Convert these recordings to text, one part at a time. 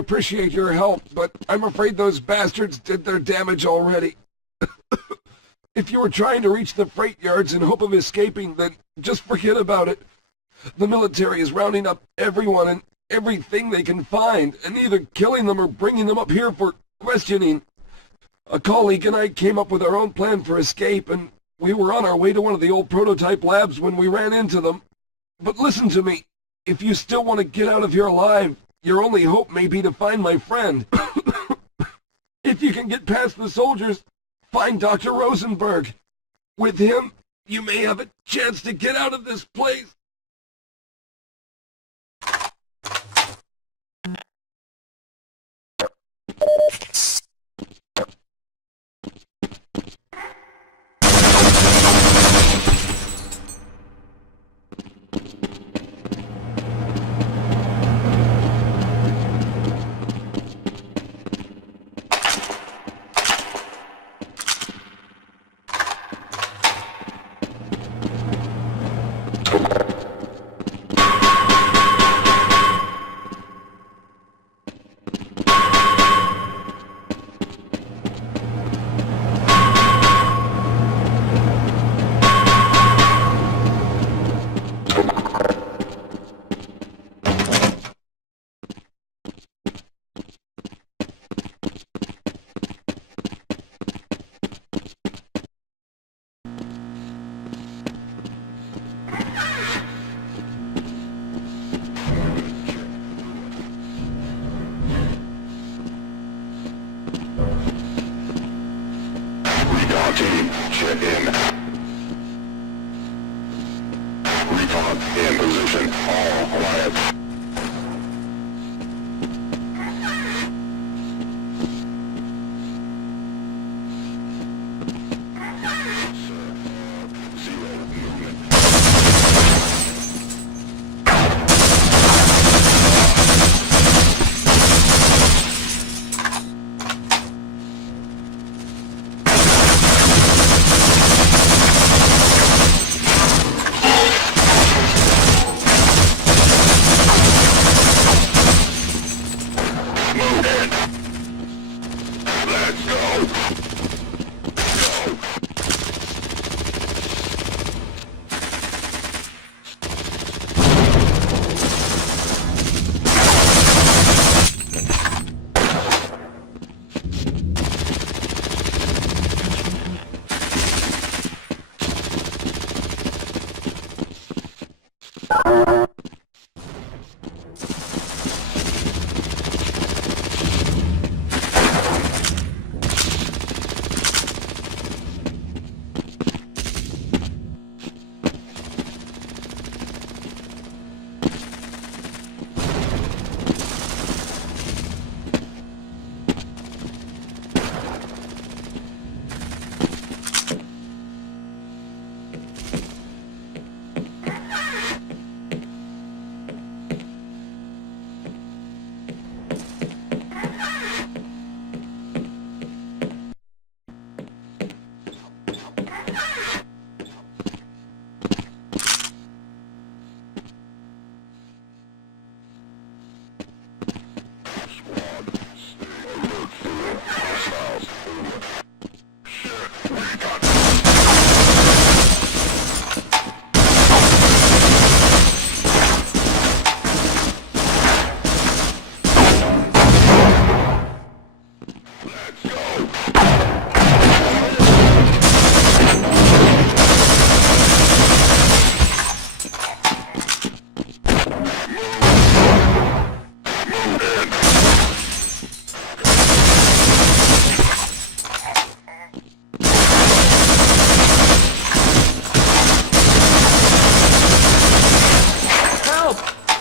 appreciate your help, but I'm afraid those bastards did their damage already. If you were trying to reach the freight yards in hope of escaping, then just forget about it. The military is rounding up everyone and everything they can find, and either killing them or bringing them up here for questioning. A colleague and I came up with our own plan for escape, and we were on our way to one of the old prototype labs when we ran into them. But listen to me. If you still want to get out of here alive, your only hope may be to find my friend. If you can get past the soldiers, find Dr. Rosenberg. With him, you may have a chance to get out of this place. Team, check in. Recon in position. All quiet.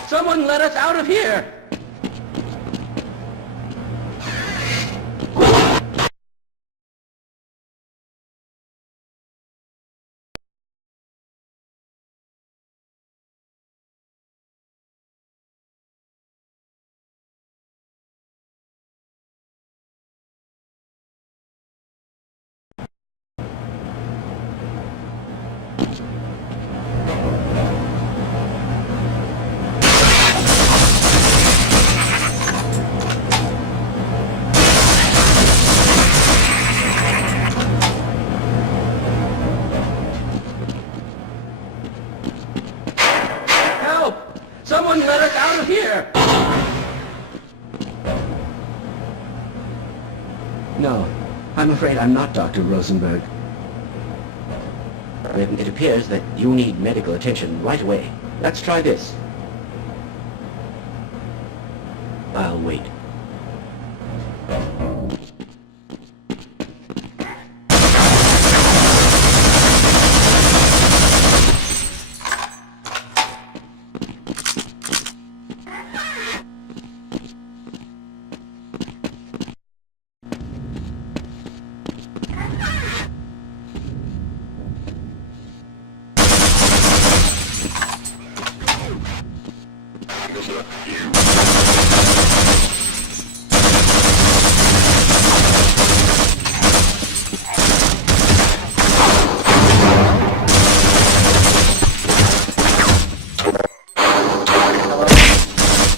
Someone let us out of here! No, I'm afraid I'm not Dr. Rosenberg. It appears that you need medical attention right away. Let's try this. I'll wait.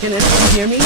Can anyone hear me?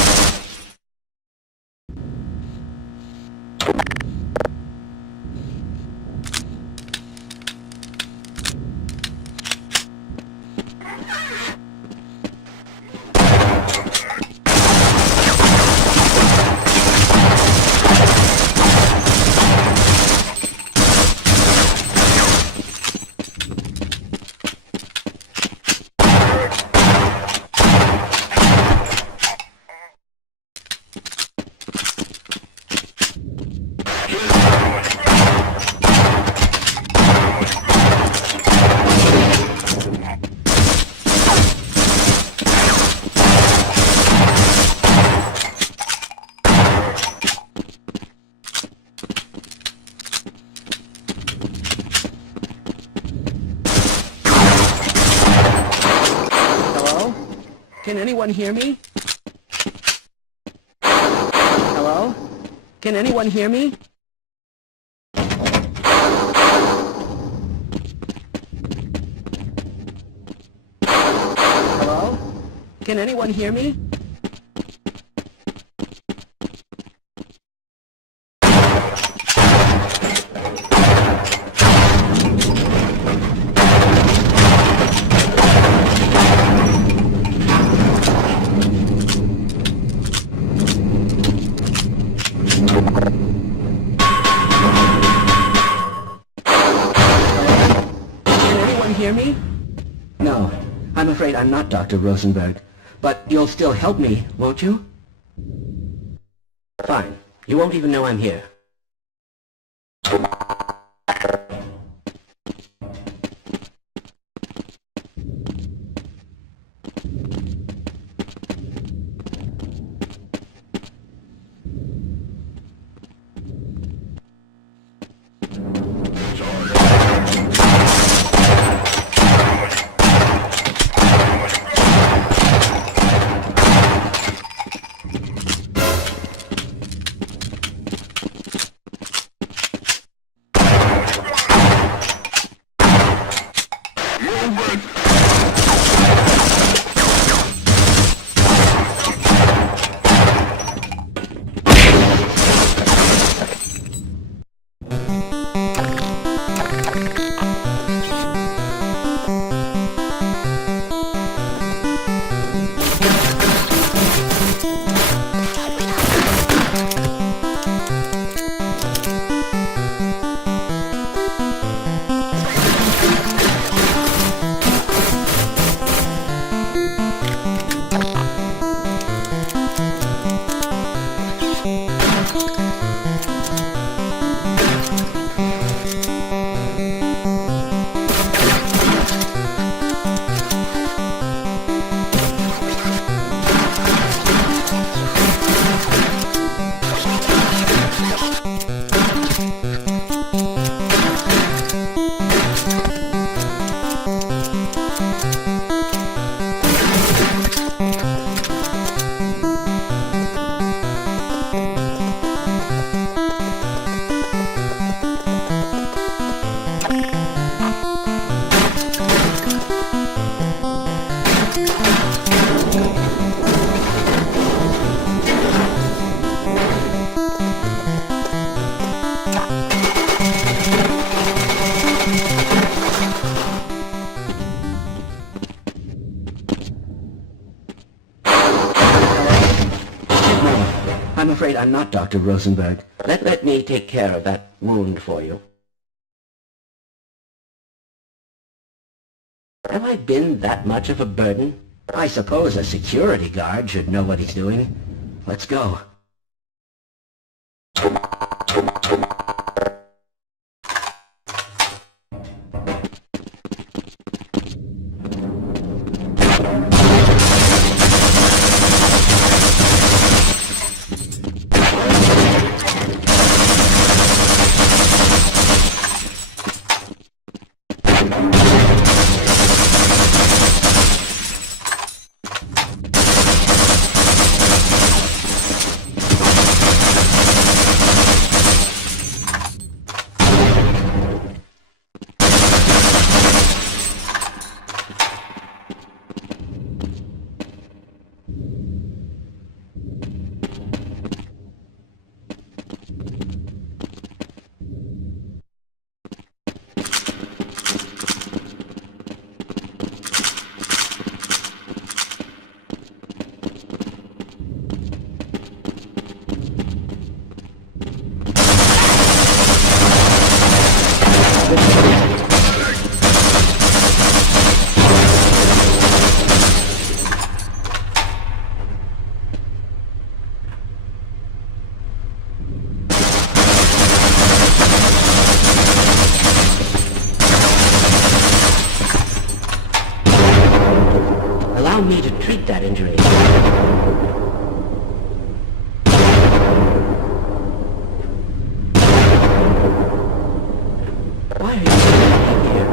Can anyone hear me? Hello? Can anyone hear me? Hello? Can anyone hear me? Hear me? No, I'm afraid I'm not Dr. Rosenberg. But you'll still help me, won't you? Fine. You won't even know I'm here. I'm not Dr. Rosenberg. Let me take care of that wound for you. Have I been that much of a burden? I suppose a security guard should know what he's doing. Let's go. Allow me to treat that injury. Why are you standing here?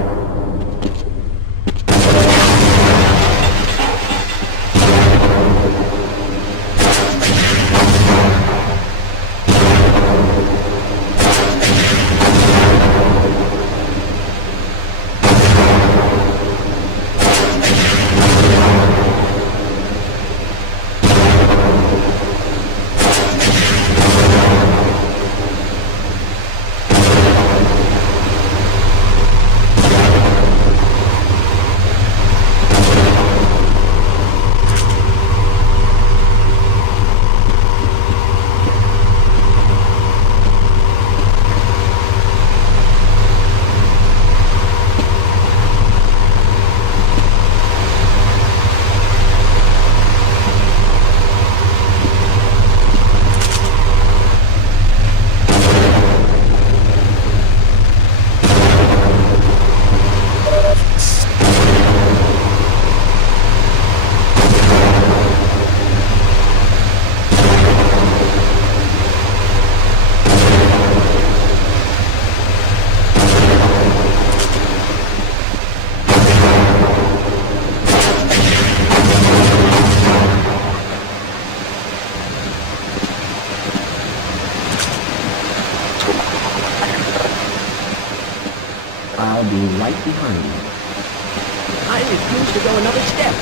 I'll be right behind you. I refuse to go another step.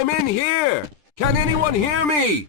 I'm in here! Can anyone hear me?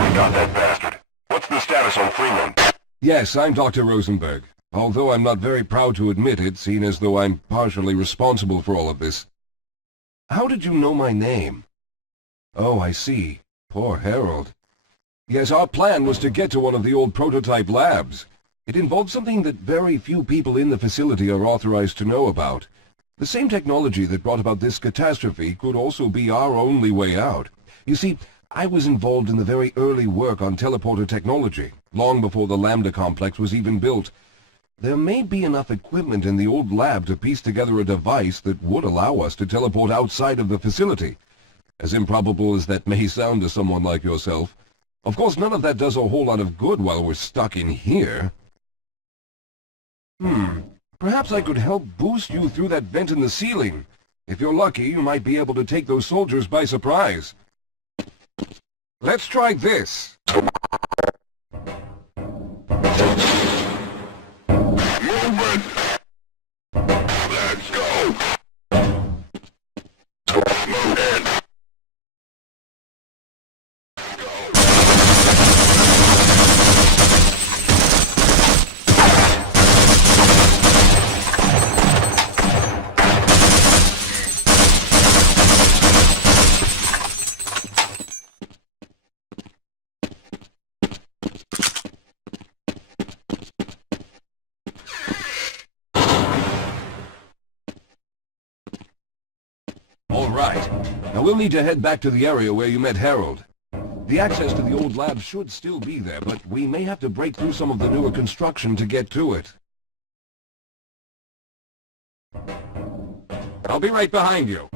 We got that bastard. What's the status on Freeman? Yes, I'm Dr. Rosenberg. Although I'm not very proud to admit it, seeing as though I'm partially responsible for all of this. How did you know my name? Oh, I see. Poor Harold. Yes, our plan was to get to one of the old prototype labs. It involved something that very few people in the facility are authorized to know about. The same technology that brought about this catastrophe could also be our only way out. You see, I was involved in the very early work on teleporter technology, long before the Lambda complex was even built. There may be enough equipment in the old lab to piece together a device that would allow us to teleport outside of the facility. As improbable as that may sound to someone like yourself. Of course, none of that does a whole lot of good while we're stuck in here. Perhaps I could help boost you through that vent in the ceiling. If you're lucky, you might be able to take those soldiers by surprise. Let's try this. Movement! Let's go! Move in! All right. Now we'll need to head back to the area where you met Harold. The access to the old lab should still be there, but we may have to break through some of the newer construction to get to it. I'll be right behind you.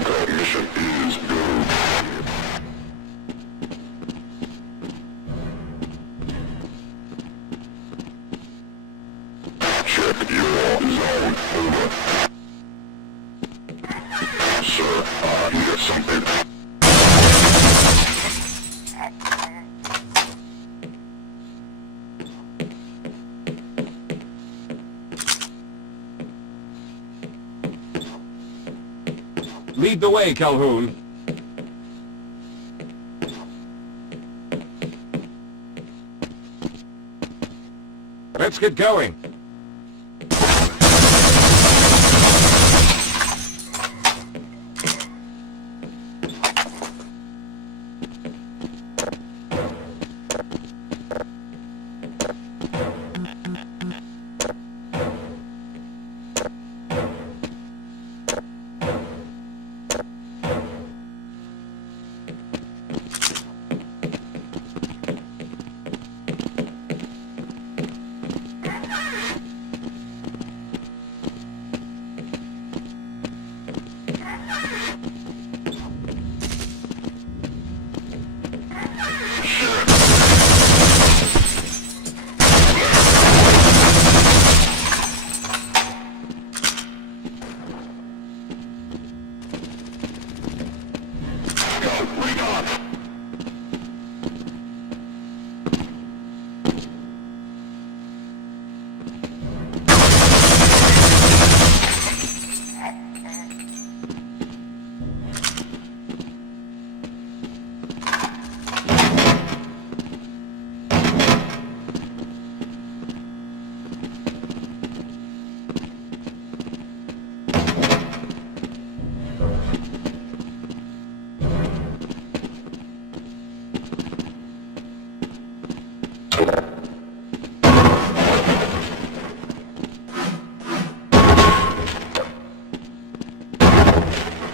Okay, mission is go. Check your zone, over. Sir, I hear something. Lead the way, Calhoun. Let's get going.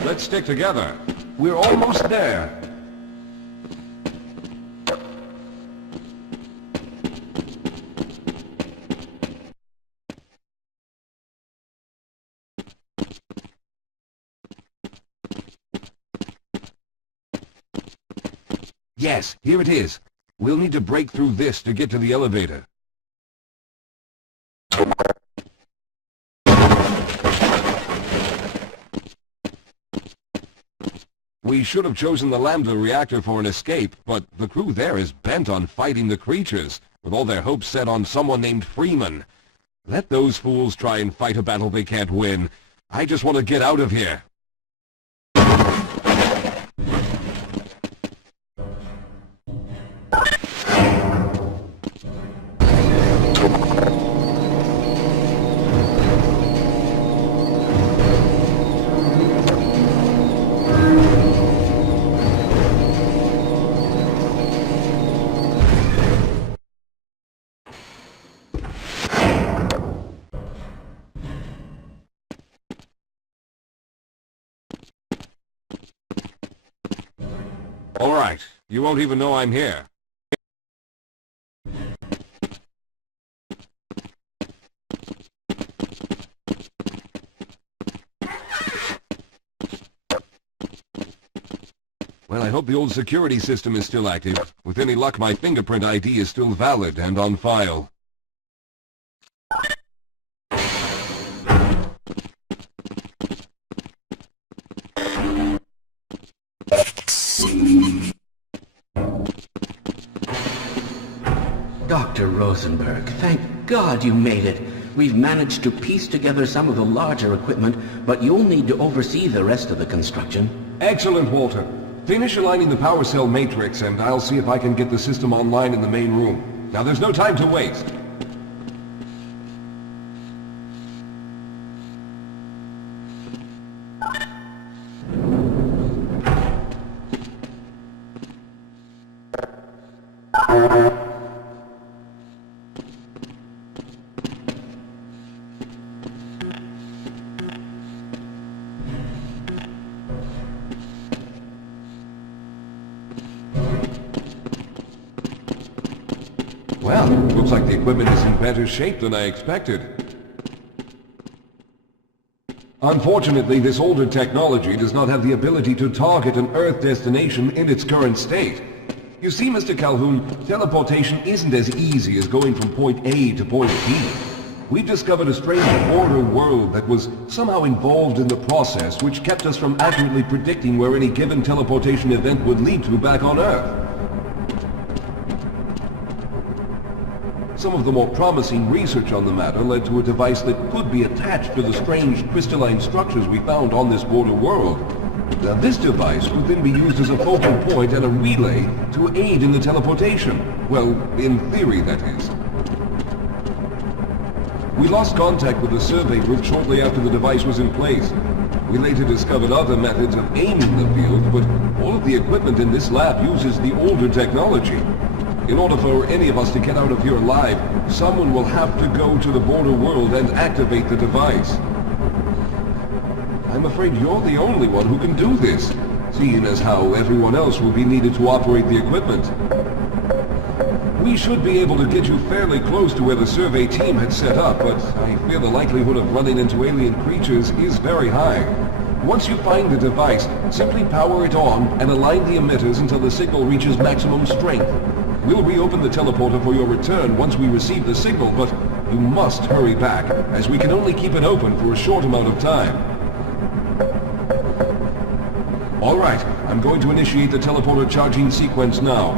Let's stick together. We're almost there. Yes, here it is. We'll need to break through this to get to the elevator. We should have chosen the Lambda reactor for an escape, but the crew there is bent on fighting the creatures, with all their hopes set on someone named Freeman. Let those fools try and fight a battle they can't win. I just want to get out of here. All right, you won't even know I'm here. Well, I hope the old security system is still active. With any luck, my fingerprint ID is still valid and on file. Dr. Rosenberg, thank God you made it. We've managed to piece together some of the larger equipment, but you'll need to oversee the rest of the construction. Excellent, Walter. Finish aligning the power cell matrix, and I'll see if I can get the system online in the main room. Now, there's no time to waste. Well, looks like the equipment is in better shape than I expected. Unfortunately, this older technology does not have the ability to target an Earth destination in its current state. You see, Mr. Calhoun, teleportation isn't as easy as going from point A to point B. We've discovered a strange border world that was somehow involved in the process, which kept us from accurately predicting where any given teleportation event would lead to back on Earth. Some of the more promising research on the matter led to a device that could be attached to the strange crystalline structures we found on this border world. Now, this device would then be used as a focal point and a relay to aid in the teleportation. Well, in theory, that is. We lost contact with the survey group shortly after the device was in place. We later discovered other methods of aiming the field, but all of the equipment in this lab uses the older technology. In order for any of us to get out of here alive, someone will have to go to the border world and activate the device. I'm afraid you're the only one who can do this, seeing as how everyone else will be needed to operate the equipment. We should be able to get you fairly close to where the survey team had set up, but I fear the likelihood of running into alien creatures is very high. Once you find the device, simply power it on and align the emitters until the signal reaches maximum strength. We'll reopen the teleporter for your return once we receive the signal, but you must hurry back, as we can only keep it open for a short amount of time. All right, I'm going to initiate the teleporter charging sequence now.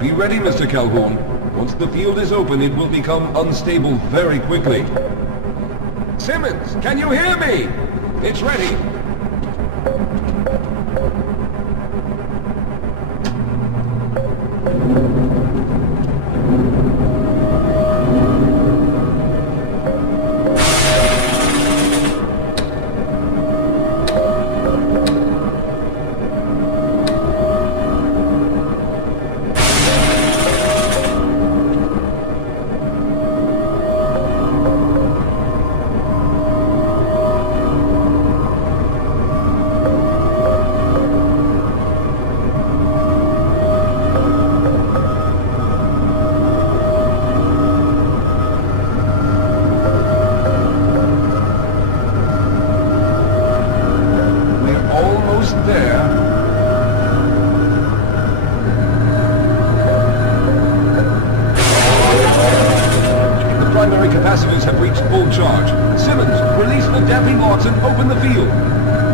Be ready, Mr. Calhoun. Once the field is open, it will become unstable very quickly. Simmons, can you hear me? It's ready. capacitors have reached full charge. Simmons, release the damping locks and open the field.